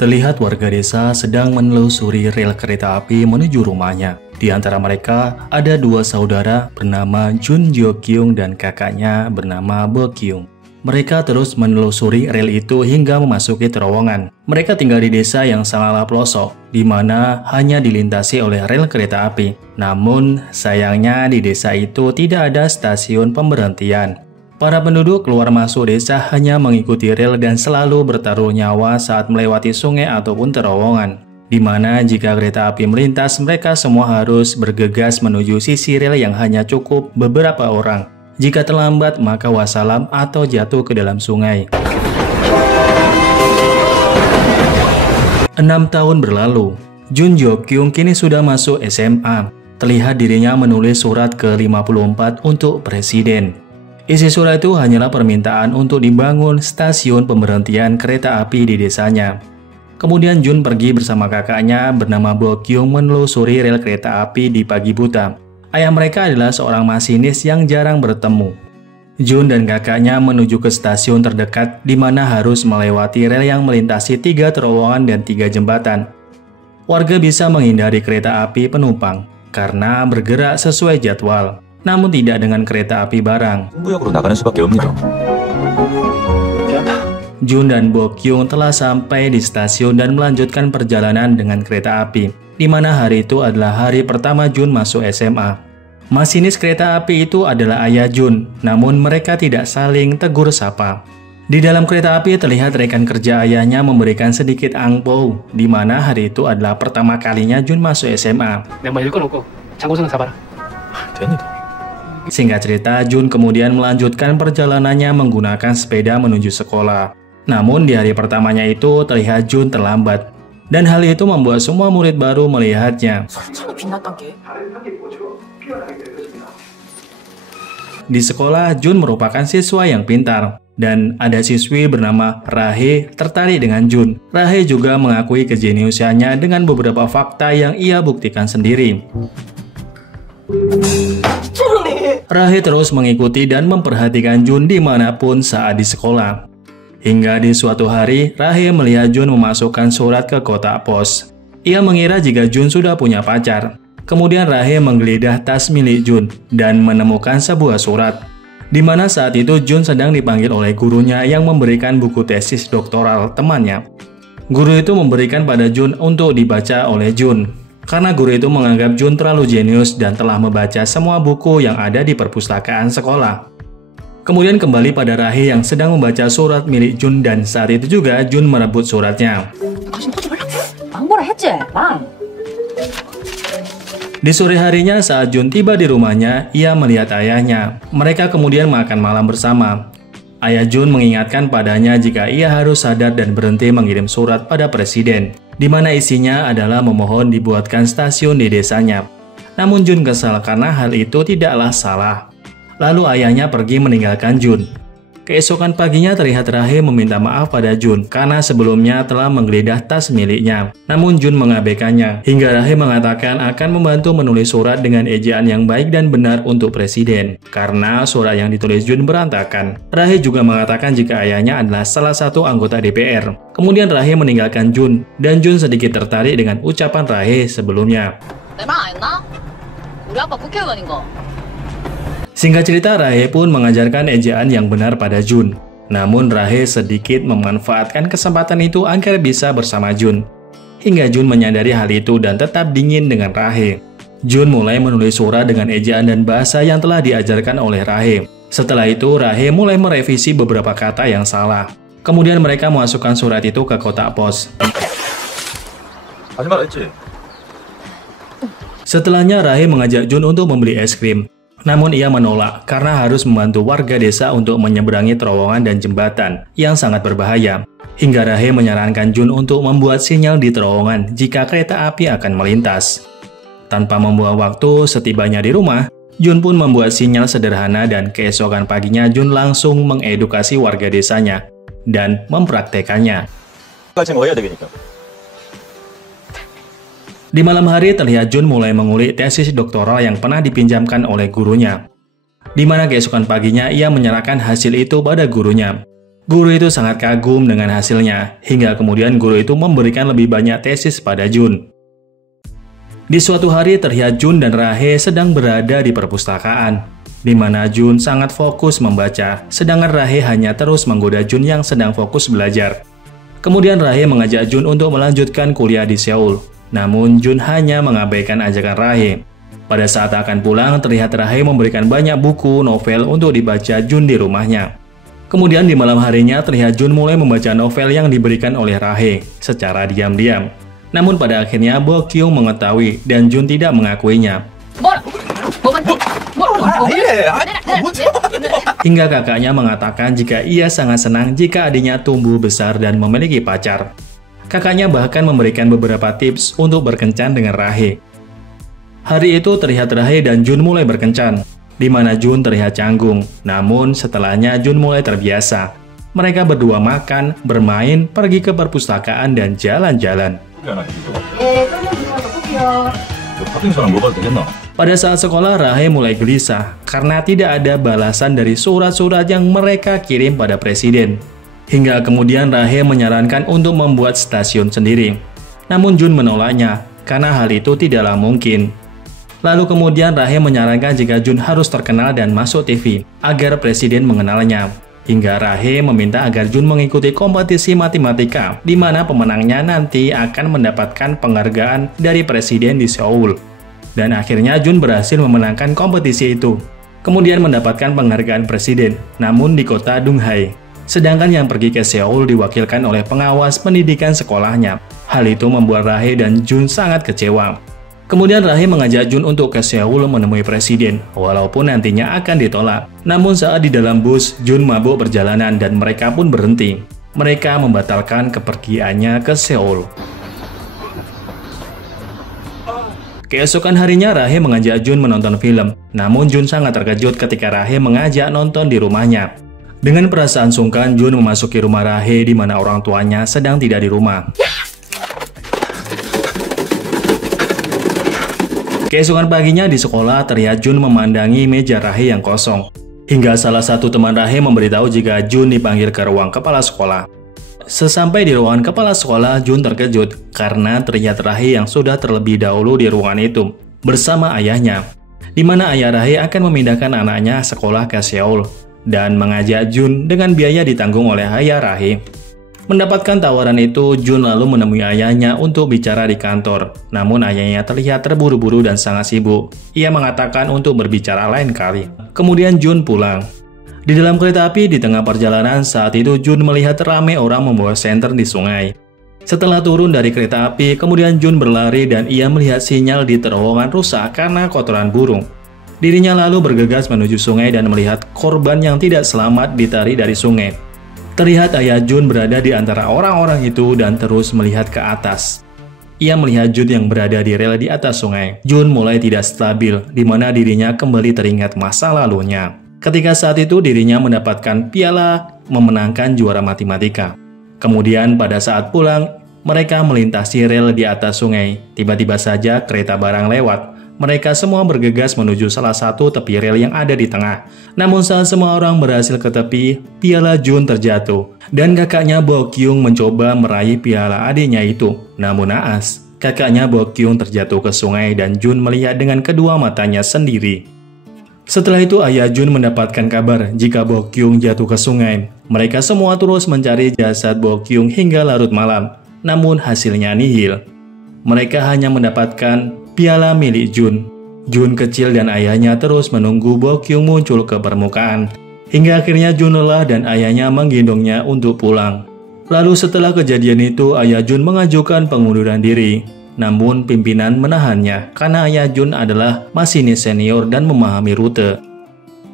Terlihat warga desa sedang menelusuri rel kereta api menuju rumahnya. Di antara mereka ada dua saudara bernama Jun Jo Kyung dan kakaknya bernama Bo Kyung. Mereka terus menelusuri rel itu hingga memasuki terowongan. Mereka tinggal di desa yang sangatlah pelosok, di mana hanya dilintasi oleh rel kereta api. Namun, sayangnya di desa itu tidak ada stasiun pemberhentian. Para penduduk keluar masuk desa hanya mengikuti rel dan selalu bertaruh nyawa saat melewati sungai ataupun terowongan. Di mana jika kereta api melintas, mereka semua harus bergegas menuju sisi rel yang hanya cukup beberapa orang. Jika terlambat, maka wassalam atau jatuh ke dalam sungai. 6 tahun berlalu, Jun Jo Kyung kini sudah masuk SMA. Terlihat dirinya menulis surat ke-54 untuk presiden. Isi surat itu hanyalah permintaan untuk dibangun stasiun pemberhentian kereta api di desanya. Kemudian Jun pergi bersama kakaknya bernama Bo Kyung menelusuri rel kereta api di pagi buta. Ayah mereka adalah seorang masinis yang jarang bertemu. Jun dan kakaknya menuju ke stasiun terdekat di mana harus melewati rel yang melintasi 3 terowongan dan 3 jembatan. Warga bisa menghindari kereta api penumpang karena bergerak sesuai jadwal. Namun tidak dengan kereta api barang. Jun dan Bo Kyung telah sampai di stasiun dan melanjutkan perjalanan dengan kereta api, di mana hari itu adalah hari pertama Jun masuk SMA. Masinis kereta api itu adalah ayah Jun, namun mereka tidak saling tegur sapa. Di dalam kereta api terlihat rekan kerja ayahnya memberikan sedikit angpau, di mana hari itu adalah pertama kalinya Jun masuk SMA. Singkat cerita, Jun kemudian melanjutkan perjalanannya menggunakan sepeda menuju sekolah. Namun di hari pertamanya itu terlihat Jun terlambat. Dan hal itu membuat semua murid baru melihatnya. Di sekolah, Jun merupakan siswa yang pintar. Dan ada siswi bernama Rahe tertarik dengan Jun. Rahe juga mengakui kejeniusannya dengan beberapa fakta yang ia buktikan sendiri. Rahe terus mengikuti dan memperhatikan Jun dimanapun saat di sekolah. Hingga di suatu hari, Rahe melihat Jun memasukkan surat ke kotak pos. Ia mengira jika Jun sudah punya pacar. Kemudian Rahe menggeledah tas milik Jun dan menemukan sebuah surat. Di mana saat itu Jun sedang dipanggil oleh gurunya yang memberikan buku tesis doktoral temannya. Guru itu memberikan pada Jun untuk dibaca oleh Jun. Karena guru itu menganggap Jun terlalu jenius dan telah membaca semua buku yang ada di perpustakaan sekolah. Kemudian kembali pada Rahe yang sedang membaca surat milik Jun dan saat itu juga Jun merebut suratnya. Di sore harinya saat Jun tiba di rumahnya, ia melihat ayahnya. Mereka kemudian makan malam bersama. Ayah Jun mengingatkan padanya jika ia harus sadar dan berhenti mengirim surat pada presiden, di mana isinya adalah memohon dibuatkan stasiun di desanya. Namun Jun kesal karena hal itu tidaklah salah. Lalu ayahnya pergi meninggalkan Jun. Keesokan paginya terlihat Rahe meminta maaf pada Jun karena sebelumnya telah menggeledah tas miliknya. Namun Jun mengabaikannya, hingga Rahe mengatakan akan membantu menulis surat dengan ejaan yang baik dan benar untuk presiden. Karena surat yang ditulis Jun berantakan. Rahe juga mengatakan jika ayahnya adalah salah satu anggota DPR. Kemudian Rahe meninggalkan Jun, dan Jun sedikit tertarik dengan ucapan Rahe sebelumnya. Singkat cerita, Rahe pun mengajarkan ejaan yang benar pada Jun. Namun Rahe sedikit memanfaatkan kesempatan itu agar bisa bersama Jun. Hingga Jun menyadari hal itu dan tetap dingin dengan Rahe. Jun mulai menulis surat dengan ejaan dan bahasa yang telah diajarkan oleh Rahe. Setelah itu, Rahe mulai merevisi beberapa kata yang salah. Kemudian mereka memasukkan surat itu ke kotak pos. Setelahnya, Rahe mengajak Jun untuk membeli es krim. Namun ia menolak karena harus membantu warga desa untuk menyeberangi terowongan dan jembatan yang sangat berbahaya. Hingga Rahe menyarankan Jun untuk membuat sinyal di terowongan jika kereta api akan melintas. Tanpa membuang waktu, setibanya di rumah, Jun pun membuat sinyal sederhana dan keesokan paginya Jun langsung mengedukasi warga desanya dan mempraktekannya. Di malam hari terlihat Jun mulai mengulik tesis doktoral yang pernah dipinjamkan oleh gurunya. Di mana keesokan paginya ia menyerahkan hasil itu pada gurunya. Guru itu sangat kagum dengan hasilnya, hingga kemudian guru itu memberikan lebih banyak tesis pada Jun. Di suatu hari terlihat Jun dan Rahe sedang berada di perpustakaan, di mana Jun sangat fokus membaca, sedangkan Rahe hanya terus menggoda Jun yang sedang fokus belajar. Kemudian Rahe mengajak Jun untuk melanjutkan kuliah di Seoul, namun Jun hanya mengabaikan ajakan Rahe. Pada saat akan pulang, terlihat Rahe memberikan banyak buku novel untuk dibaca Jun di rumahnya. Kemudian di malam harinya terlihat Jun mulai membaca novel yang diberikan oleh Rahe secara diam-diam. Namun pada akhirnya Bo Kyung mengetahui dan Jun tidak mengakuinya. Hingga kakaknya mengatakan jika ia sangat senang jika adiknya tumbuh besar dan memiliki pacar. Kakaknya bahkan memberikan beberapa tips untuk berkencan dengan Rahe. Hari itu terlihat Rahe dan Jun mulai berkencan, di mana Jun terlihat canggung. Namun setelahnya Jun mulai terbiasa. Mereka berdua makan, bermain, pergi ke perpustakaan dan jalan-jalan. Pada saat sekolah, Rahe mulai gelisah karena tidak ada balasan dari surat-surat yang mereka kirim pada presiden. Hingga kemudian Rahe menyarankan untuk membuat stasiun sendiri. Namun Jun menolaknya karena hal itu tidaklah mungkin. Lalu kemudian Rahe menyarankan jika Jun harus terkenal dan masuk TV agar presiden mengenalnya. Hingga Rahe meminta agar Jun mengikuti kompetisi matematika, di mana pemenangnya nanti akan mendapatkan penghargaan dari presiden di Seoul. Dan akhirnya Jun berhasil memenangkan kompetisi itu, kemudian mendapatkan penghargaan presiden, namun di kota Donghae. Sedangkan yang pergi ke Seoul diwakilkan oleh pengawas pendidikan sekolahnya. Hal itu membuat Rahe dan Jun sangat kecewa. Kemudian Rahe mengajak Jun untuk ke Seoul menemui presiden, walaupun nantinya akan ditolak. Namun saat di dalam bus, Jun mabuk perjalanan dan mereka pun berhenti. Mereka membatalkan kepergiannya ke Seoul. Keesokan harinya Rahe mengajak Jun menonton film. Namun Jun sangat terkejut ketika Rahe mengajak nonton di rumahnya. Dengan perasaan sungkan, Jun memasuki rumah Rahe di mana orang tuanya sedang tidak di rumah. Keesokan paginya di sekolah, terlihat Jun memandangi meja Rahe yang kosong. Hingga salah satu teman Rahe memberitahu jika Jun dipanggil ke ruang kepala sekolah. Sesampai di ruangan kepala sekolah, Jun terkejut karena terlihat Rahe yang sudah terlebih dahulu di ruangan itu bersama ayahnya, di mana ayah Rahe akan memindahkan anaknya sekolah ke Seoul dan mengajak Jun dengan biaya ditanggung oleh ayah Rahe. Mendapatkan tawaran itu, Jun lalu menemui ayahnya untuk bicara di kantor. Namun ayahnya terlihat terburu-buru dan sangat sibuk. Ia mengatakan untuk berbicara lain kali. Kemudian Jun pulang. Di dalam kereta api di tengah perjalanan, saat itu Jun melihat ramai orang membawa senter di sungai. Setelah turun dari kereta api, kemudian Jun berlari dan ia melihat sinyal di terowongan rusak karena kotoran burung. Dirinya lalu bergegas menuju sungai dan melihat korban yang tidak selamat ditarik dari sungai. Terlihat ayah Jun berada di antara orang-orang itu dan terus melihat ke atas. Ia melihat Jun yang berada di rel di atas sungai. Jun mulai tidak stabil, di mana dirinya kembali teringat masa lalunya. Ketika saat itu dirinya mendapatkan piala memenangkan juara matematika. Kemudian pada saat pulang, mereka melintasi rel di atas sungai. Tiba-tiba saja kereta barang lewat. Mereka semua bergegas menuju salah satu tepi rel yang ada di tengah. Namun saat semua orang berhasil ke tepi, piala Jun terjatuh. Dan kakaknya Bo Kyung mencoba meraih piala adiknya itu. Namun naas, kakaknya Bo Kyung terjatuh ke sungai dan Jun melihat dengan kedua matanya sendiri. Setelah itu ayah Jun mendapatkan kabar jika Bo Kyung jatuh ke sungai. Mereka semua terus mencari jasad Bo Kyung hingga larut malam. Namun hasilnya nihil. Mereka hanya mendapatkan piala milik Jun. Jun kecil dan ayahnya terus menunggu Bo Kyung muncul ke permukaan. Hingga akhirnya Jun lelah dan ayahnya menggendongnya untuk pulang. Lalu setelah kejadian itu, ayah Jun mengajukan pengunduran diri. Namun pimpinan menahannya karena ayah Jun adalah masinis senior dan memahami rute.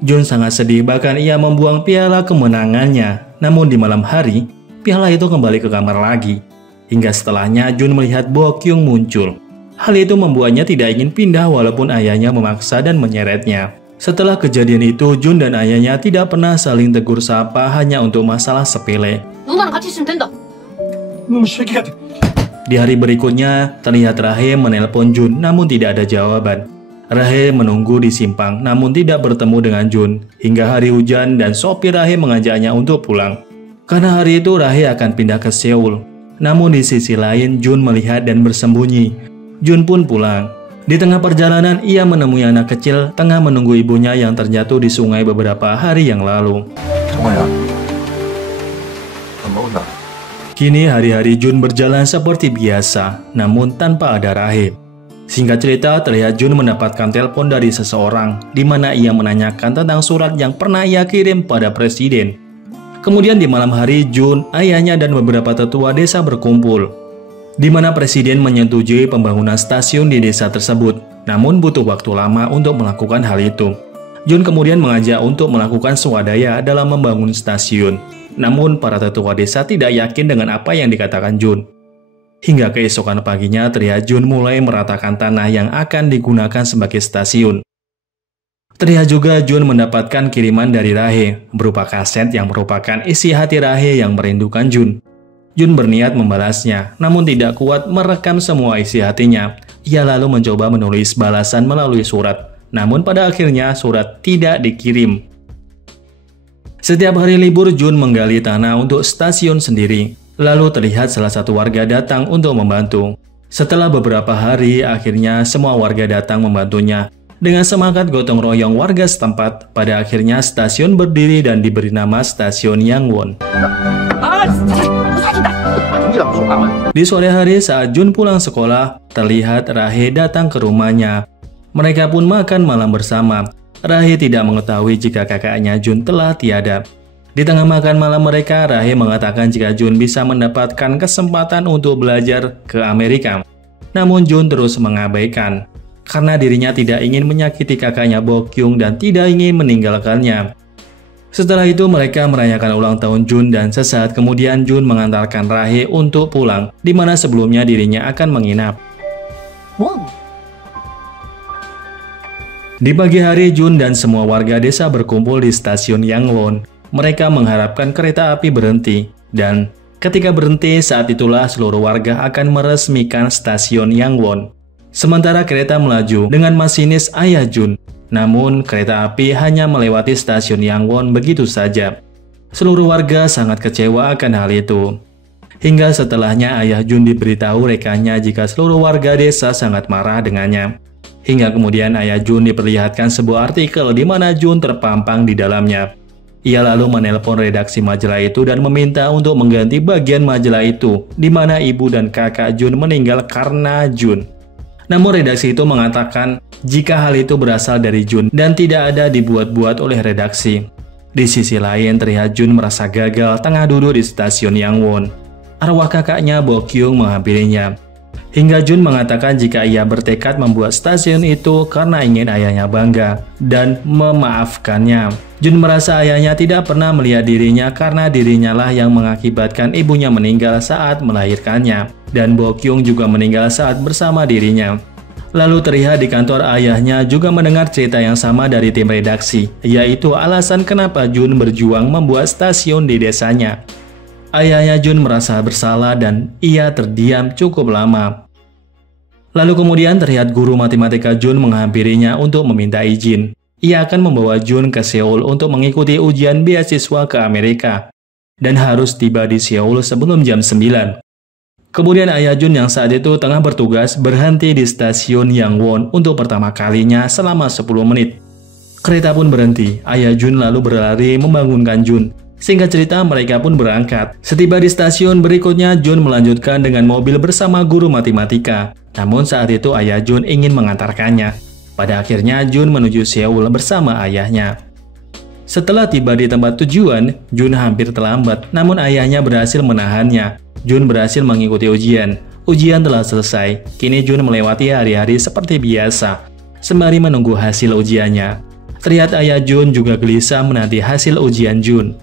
Jun sangat sedih, bahkan ia membuang piala kemenangannya. Namun di malam hari, piala itu kembali ke kamar lagi. Hingga setelahnya Jun melihat Bo Kyung muncul. Hal itu membuatnya tidak ingin pindah walaupun ayahnya memaksa dan menyeretnya. Setelah kejadian itu, Jun dan ayahnya tidak pernah saling tegur sapa hanya untuk masalah sepele. Di hari berikutnya, terlihat Rahe menelpon Jun namun tidak ada jawaban. Rahe menunggu di simpang namun tidak bertemu dengan Jun. Hingga hari hujan dan sopir Rahe mengajaknya untuk pulang. Karena hari itu Rahe akan pindah ke Seoul. Namun di sisi lain Jun melihat dan bersembunyi. Jun pun pulang. Di tengah perjalanan ia menemui anak kecil tengah menunggu ibunya yang terjatuh di sungai beberapa hari yang lalu. Kini hari-hari Jun berjalan seperti biasa, namun tanpa ada Rahe. Singkat cerita, terlihat Jun mendapatkan telepon dari seseorang di mana ia menanyakan tentang surat yang pernah ia kirim pada presiden. Kemudian di malam hari, Jun, ayahnya dan beberapa tetua desa berkumpul, di mana presiden menyetujui pembangunan stasiun di desa tersebut, namun butuh waktu lama untuk melakukan hal itu. Jun kemudian mengajak untuk melakukan swadaya dalam membangun stasiun, namun para tetua desa tidak yakin dengan apa yang dikatakan Jun. Hingga keesokan paginya, terlihat Jun mulai meratakan tanah yang akan digunakan sebagai stasiun. Terlihat juga Jun mendapatkan kiriman dari Rahe, berupa kaset yang merupakan isi hati Rahe yang merindukan Jun. Jun berniat membalasnya, namun tidak kuat merekam semua isi hatinya. Ia lalu mencoba menulis balasan melalui surat, namun pada akhirnya surat tidak dikirim. Setiap hari libur, Jun menggali tanah untuk stasiun sendiri. Lalu terlihat salah satu warga datang untuk membantu. Setelah beberapa hari, akhirnya semua warga datang membantunya. Dengan semangat gotong royong warga setempat, pada akhirnya stasiun berdiri dan diberi nama Stasiun Yangwon. Di sore hari saat Jun pulang sekolah, terlihat Rahe datang ke rumahnya. Mereka pun makan malam bersama. Rahe tidak mengetahui jika kakaknya Jun telah tiada. Di tengah makan malam mereka, Rahe mengatakan jika Jun bisa mendapatkan kesempatan untuk belajar ke Amerika. Namun Jun terus mengabaikan, karena dirinya tidak ingin menyakiti kakaknya Bokyung dan tidak ingin meninggalkannya. Setelah itu mereka merayakan ulang tahun Jun dan sesaat kemudian Jun mengantarkan Rahe untuk pulang, di mana sebelumnya dirinya akan menginap. Di pagi hari, Jun dan semua warga desa berkumpul di stasiun Yangwon. Mereka mengharapkan kereta api berhenti, dan ketika berhenti saat itulah seluruh warga akan meresmikan stasiun Yangwon. Sementara kereta melaju dengan masinis ayah Jun, namun kereta api hanya melewati stasiun Yangwon begitu saja. Seluruh warga sangat kecewa akan hal itu. Hingga setelahnya ayah Jun diberitahu rekannya jika seluruh warga desa sangat marah dengannya. Hingga kemudian ayah Jun diperlihatkan sebuah artikel di mana Jun terpampang di dalamnya. Ia lalu menelpon redaksi majalah itu dan meminta untuk mengganti bagian majalah itu, di mana ibu dan kakak Jun meninggal karena Jun. Namun redaksi itu mengatakan jika hal itu berasal dari Jun dan tidak ada dibuat-buat oleh redaksi. Di sisi lain terlihat Jun merasa gagal tengah duduk di stasiun Yangwon. Arwah kakaknya Bokyung menghampirinya. Hingga Jun mengatakan jika ia bertekad membuat stasiun itu karena ingin ayahnya bangga dan memaafkannya. Jun merasa ayahnya tidak pernah melihat dirinya karena dirinya lah yang mengakibatkan ibunya meninggal saat melahirkannya. Dan Bokyung juga meninggal saat bersama dirinya. Lalu terlihat di kantor ayahnya juga mendengar cerita yang sama dari tim redaksi, yaitu alasan kenapa Jun berjuang membuat stasiun di desanya. Ayahnya Jun merasa bersalah dan ia terdiam cukup lama. Lalu kemudian terlihat guru matematika Jun menghampirinya untuk meminta izin. Ia akan membawa Jun ke Seoul untuk mengikuti ujian beasiswa ke Amerika. Dan harus tiba di Seoul sebelum jam 9. Kemudian ayah Jun yang saat itu tengah bertugas berhenti di stasiun Yangwon untuk pertama kalinya selama 10 menit. Kereta pun berhenti, ayah Jun lalu berlari membangunkan Jun. Singkat cerita mereka pun berangkat. Setiba di stasiun berikutnya Jun melanjutkan dengan mobil bersama guru matematika. Namun saat itu ayah Jun ingin mengantarkannya. Pada akhirnya Jun menuju Seoul bersama ayahnya. Setelah tiba di tempat tujuan, Jun hampir terlambat, namun ayahnya berhasil menahannya. Jun berhasil mengikuti ujian. Ujian telah selesai. Kini Jun melewati hari-hari seperti biasa, sembari menunggu hasil ujiannya. Terlihat ayah Jun juga gelisah menanti hasil ujian Jun.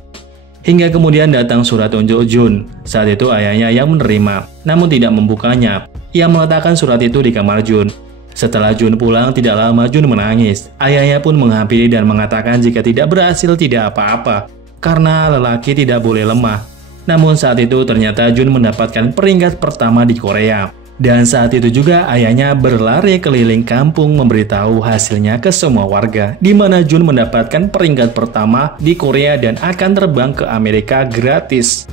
Hingga kemudian datang surat unjuk Jun. Saat itu ayahnya yang menerima, namun tidak membukanya. Ia meletakkan surat itu di kamar Jun. Setelah Jun pulang, tidak lama Jun menangis. Ayahnya pun menghampiri dan mengatakan jika tidak berhasil tidak apa-apa, karena lelaki tidak boleh lemah. Namun saat itu ternyata Jun mendapatkan peringkat pertama di Korea. Dan saat itu juga ayahnya berlari keliling kampung memberitahu hasilnya ke semua warga, di mana Jun mendapatkan peringkat pertama di Korea dan akan terbang ke Amerika gratis.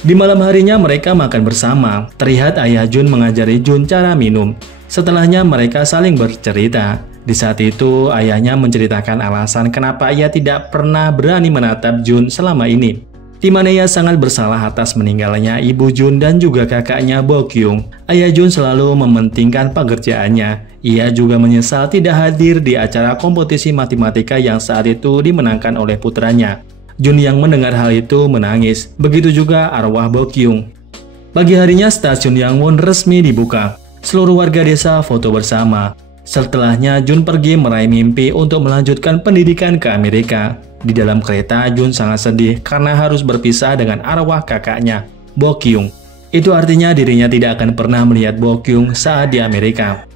Di malam harinya mereka makan bersama. Terlihat ayah Jun mengajari Jun cara minum. Setelahnya mereka saling bercerita. Di saat itu ayahnya menceritakan alasan kenapa ia tidak pernah berani menatap Jun selama ini, di mana ia sangat bersalah atas meninggalnya ibu Jun dan juga kakaknya Bo Kyung. Ayah Jun selalu mementingkan pekerjaannya. Ia juga menyesal tidak hadir di acara kompetisi matematika yang saat itu dimenangkan oleh putranya. Jun yang mendengar hal itu menangis, begitu juga arwah Bo Kyung. Pagi harinya stasiun Yangwon resmi dibuka. Seluruh warga desa foto bersama. Setelahnya Jun pergi meraih mimpi untuk melanjutkan pendidikan ke Amerika. Di dalam kereta, Jun sangat sedih karena harus berpisah dengan arwah kakaknya, Bo Kyung. Itu artinya dirinya tidak akan pernah melihat Bo Kyung saat di Amerika.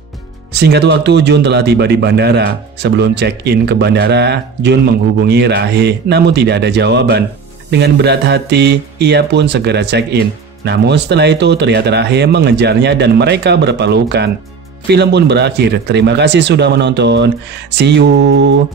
Singkat waktu, Jun telah tiba di bandara. Sebelum check-in ke bandara, Jun menghubungi Rahe, namun tidak ada jawaban. Dengan berat hati, ia pun segera check-in. Namun setelah itu terlihat Rahe mengejarnya dan mereka berpelukan. Film pun berakhir. Terima kasih sudah menonton. See you!